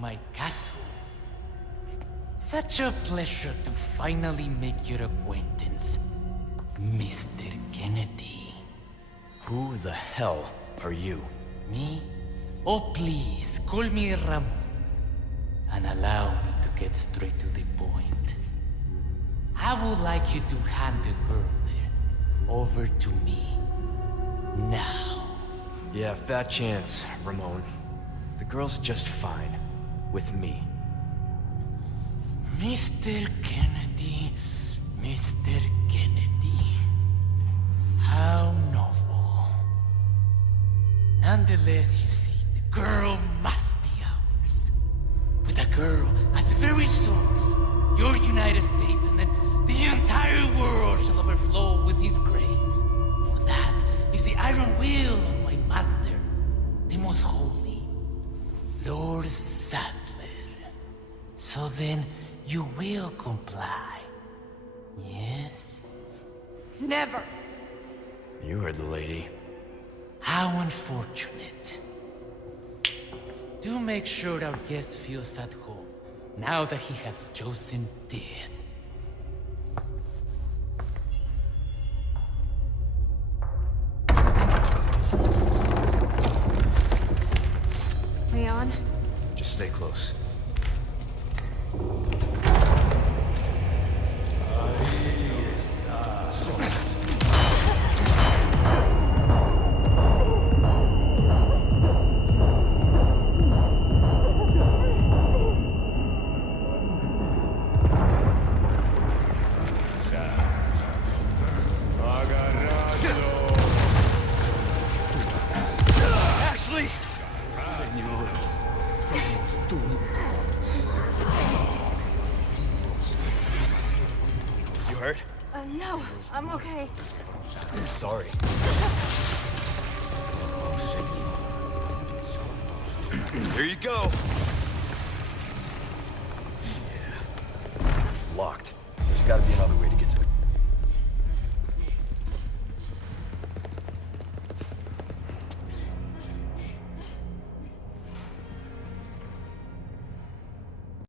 my castle. Such a pleasure to finally make your acquaintance, Mr. Kennedy. Who the hell are you? Me? Oh, please, call me Ramon. And allow me to get straight to the point. I would like you to hand the girl there over to me. Now. Yeah, fat chance, Ramon. The girl's just fine. With me. Mr. Kennedy, Mr. Kennedy. How novel. Nonetheless, you see, the girl must be ours. With a girl as the very source, your United States, and then the entire world shall overflow with his grace. For that is the iron will of my master, the most holy, Lord Sadler. So then, you will comply. Yes? Never! You heard the lady. How unfortunate. Do make sure our guest feels at home, now that he has chosen death. Leon? Just stay close. Ashley! You hurt? No, I'm okay. Sorry. Here you go.